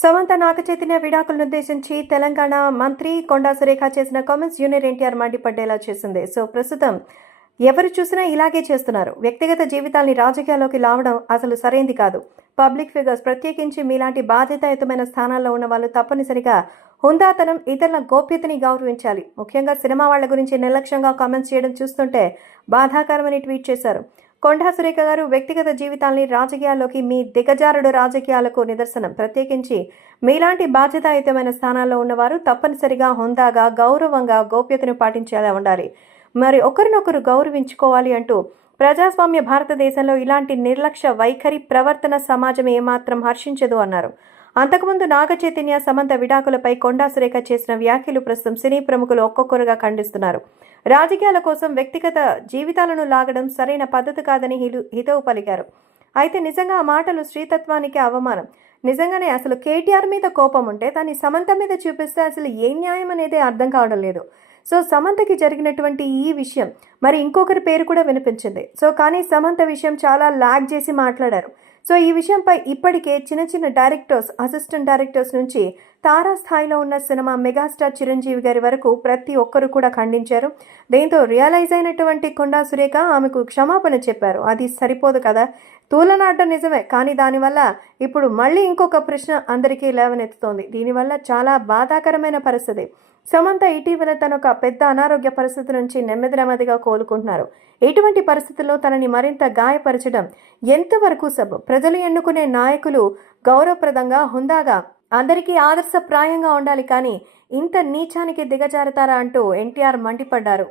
సమంత నాగచైతన్య విడాకులను ఉద్దేశించి తెలంగాణ మంత్రి కొండా సురేఖ చేసిన కామెంట్స్ జూనియర్ ఎన్టీఆర్ మండిపడ్డేలా చేసింది. సో ప్రస్తుతం ఎవరు చూసినా ఇలాగే చేస్తున్నారు. వ్యక్తిగత జీవితాల్ని రాజకీయాల్లోకి లావడం అసలు సరైంది కాదు. పబ్లిక్ ఫిగర్స్ ప్రత్యేకించి మీలాంటి బాధ్యతాయుతమైన స్థానాల్లో ఉన్న వాళ్ళు తప్పనిసరిగా హుందాతనం ఇతరుల గోప్యతని గౌరవించాలి. ముఖ్యంగా సినిమా వాళ్ళ గురించి నిర్లక్ష్యంగా కామెంట్స్ చేయడం చూస్తుంటే బాధాకరమని ట్వీట్ చేశారు. కొండా సురేఖ గారు వ్యక్తిగత జీవితాల్ని రాజకీయాల్లోకి మీ దిగజారుడు రాజకీయాలకు నిదర్శనం. ప్రత్యేకించి మీలాంటి బాధ్యతాయుతమైన స్థానాల్లో ఉన్నవారు తప్పనిసరిగా హుందాగా గౌరవంగా గోప్యతను పాటించేలా ఉండాలి. మరి ఒకరినొకరు గౌరవించుకోవాలి అంటూ ప్రజాస్వామ్య భారతదేశంలో ఇలాంటి నిర్లక్ష్య వైఖరి ప్రవర్తన సమాజం ఏమాత్రం హర్షించదు అన్నారు. అంతకుముందు నాగ చైతన్య సమంత విడాకులపై కొండా సురేఖ చేసిన వ్యాఖ్యలు ప్రస్తుతం సినీ ప్రముఖులు ఒక్కొక్కరుగా ఖండిస్తున్నారు. రాజకీయాల కోసం వ్యక్తిగత జీవితాలను లాగడం సరైన పద్ధతి కాదని హితవు పలికారు. అయితే నిజంగా ఆ మాటలు శ్రీతత్వానికి అవమానం. నిజంగానే అసలు కేటీఆర్ మీద కోపం ఉంటే దాన్ని సమంత మీద చూపిస్తే అసలు ఏ న్యాయం అనేది అర్థం కావడం లేదు. సో సమంతకి జరిగినటువంటి ఈ విషయం మరి ఇంకొకరి పేరు కూడా వినిపించింది. సో కానీ సమంత విషయం చాలా లాగ్ చేసి మాట్లాడారు. సో ఈ విషయంపై ఇప్పటికే చిన్న చిన్న డైరెక్టర్స్ అసిస్టెంట్ డైరెక్టర్స్ నుంచి తారాస్థాయిలో ఉన్న సినిమా మెగాస్టార్ చిరంజీవి గారి వరకు ప్రతి ఒక్కరు కూడా ఖండించారు. దీంతో రియలైజ్ అయినటువంటి కొండా సురేఖ ఆమెకు క్షమాపణ చెప్పారు. అది సరిపోదు కదా. తూలనాట నిజమే కానీ దానివల్ల ఇప్పుడు మళ్ళీ ఇంకొక ప్రశ్న అందరికీ లేవనెత్తుతోంది. దీనివల్ల చాలా బాధాకరమైన పరిస్థితి. సమంత ఇటీవల తన ఒక పెద్ద అనారోగ్య పరిస్థితి నుంచి నెమ్మది నెమ్మదిగా కోలుకుంటున్నారు. ఇటువంటి పరిస్థితుల్లో తనని మరింత గాయపరచడం ఎంతవరకు సబ్ ప్రజలు ఎన్నుకునే నాయకులు గౌరవప్రదంగా హుందాగా అందరికీ ఆదర్శప్రాయంగా ఉండాలి కానీ ఇంత నీచానికి దిగజారుతారా అంటూ ఎన్టీఆర్ మండిపడ్డారు.